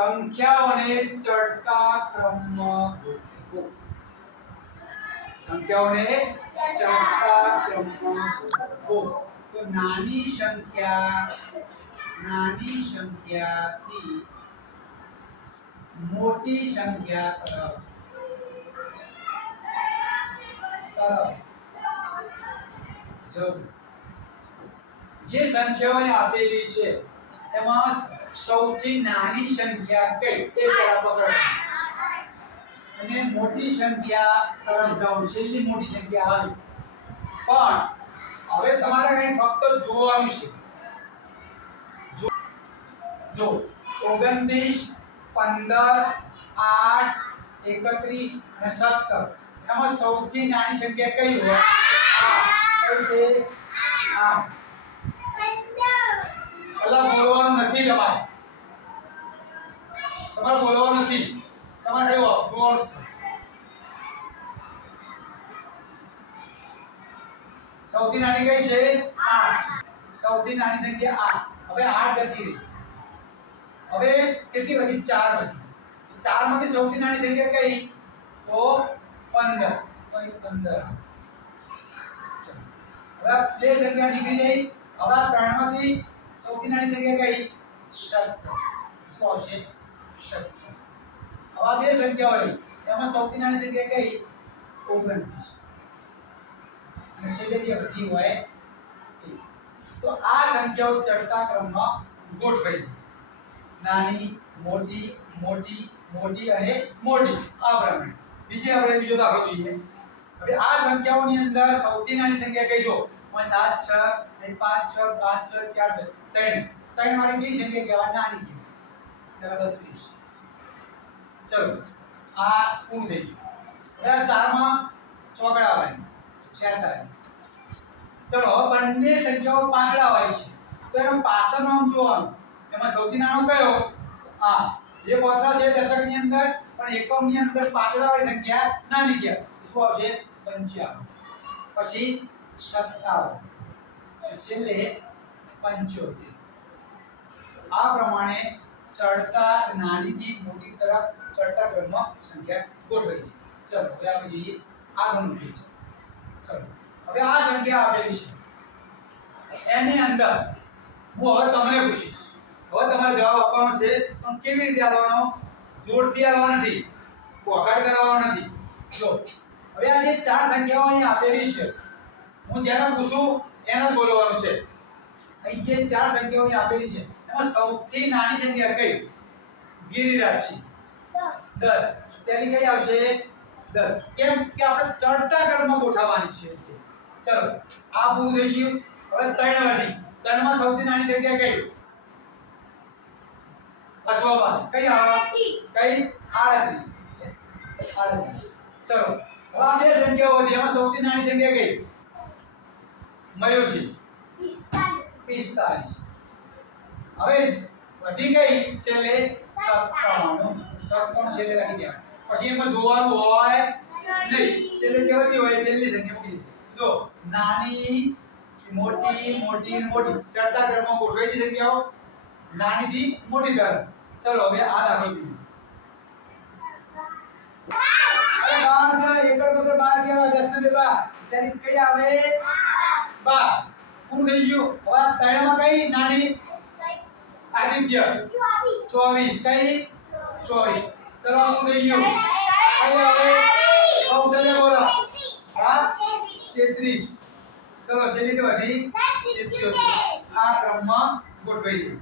સંખ્યાઓને ચડતા ક્રમમાં ગોઠવો. સંખ્યાઓને ચડતા ક્રમમાં ગોઠવો. તો નાની સંખ્યાથી મોટી સંખ્યા તરફ જવું. જે સંખ્યાઓ અહીં આપેલી છે એમાં સૌથી નાની સંખ્યા કઈ તે પહેલા પકડો અને મોટી સંખ્યા તરફ જાઓ. છેલ્લી મોટી સંખ્યા આવી. પણ હવે તમારે અહીં ફક્ત જોવાનું છે. જો 29 15 8 31 અને 17 એમાં સૌથી નાની સંખ્યા કઈ હોય? કઈ છે? 8. અલા બોલવાનું નથી તમારે બોલવાનું નથી. તમારે જોવાનું છે. સૌથી નાની કઈ છે? 8. સૌથી નાની સંખ્યા 8. હવે 8 જતી રહી. હવે કેટલી વધી? 4 વધી. 4 માંથી સૌથી નાની સંખ્યા કઈ? તો 15. તો 15. હવે બે સંખ્યા નીકળી ગઈ. હવે 3 માંથી સૌથી નાની સંખ્યા કઈ? 17. શું આવશે? 17. હવે બે સંખ્યાઓ રહી. એમાં સૌથી નાની સંખ્યા કઈ? 29. અને છેલ્લે જે વધી હોય તો આ સંખ્યાઓ ચડતા ક્રમમાં ગોઠવાઈ છે. નાની, મોટી, મોટી, મોટી અને મોટી. આ પ્રમાણે. બીજો દાખલો જોઈએ. હવે આ સંખ્યાઓની અંદર સૌથી નાની સંખ્યા કઈ? જો 7 6 5 6 5 6 4 6 3. 3 વાળી કઈ સંખ્યા કહેવાય? નાની કહેવાય. 32. ચલો આ પૂરું થઈ ગયું. હવે 4 માં ચોકડા વાળી 46. ચલો હવે બંને સંખ્યાઓ પાંચડા વાળી છે. તો એનો પાછળનો અંક જોવાનો. એમાં સૌથી નાનો કયો? આ જે પાંચડા છે દશકની અંદર, પણ એકમની અંદર પાંચડા વાળી સંખ્યા નાની કહેવાય. શું આવશે? 55. પછી 57. છેલ્લે 75. આ પ્રમાણે ચડતા નાનીથી મોટી તરફ ચડતા ક્રમમાં સંખ્યા ગોઠવાઈ છે. ચલો હવે આપણે જોઈએ આગળનું પેજ. ચલો હવે આ સંખ્યા આપેલી છે. એની અંદર હું હવે તમને પૂછીશ. હવે તમારે જવાબ આપવાનો છે, પણ કેવી રીતે આપવાનો? જોડથી આપવાનો નથી, કોકાડ કરવાનો નથી. જો હવે આ જે ચાર સંખ્યાઓ અહીં આપેલી છે, હું જેને પૂછું એને જ બોલવાનું છે. અહીં જે ચાર સંખ્યાઓ અહીં આપેલી છે એમાં સૌથી નાની સંખ્યા કઈ? ગિરિરાજ છે. 10. તેની કઈ આવશે? 10. કેમ કે આપણે ચડતા ક્રમમાં ગોઠવવાની છે. ચલો આ પૂરું થઈ ગયું. હવે 3 વધી. 3 માં સૌથી નાની સંખ્યા કઈ? અશ્વમાં કઈ આવે? કઈ? 38. ચલો હવે આ બે સંખ્યાઓ વધી. એમાં સૌથી નાની સંખ્યા કઈ? મયુર છે. 45. હવે વધી ગઈ છેલ્લે 97. 97 છેલ્લે લખી દેવાનું. પછી એમાં જોવાનું હોય નહીં. છેલ્લે જે વધી હોય છેલ્લી સંખ્યા મૂકી દે. જો નાની, મોટી, મોટી અને મોટી ચડતા ક્રમમાં ગોઠવાઈ છે સંખ્યાઓ નાની થી મોટી તરફ. ચલો હવે આ દાખલો જોઈએ. અરે 12 છે. 1 વગર 12 કેવા? 10 ને 2 તેની કઈ આવે? 12. પૂરું થઈ ગયું. હવે 3 માં કઈ નાની? આદિત્ય 24. કઈ? 24. ચલો પૂરું થઈ ગયું. હવે કૌશલ્ય બોલો. હા 33. ચલો છેલ્લી તો વધી 77. આ ક્રમમાં ગોઠવાઈ ગયું.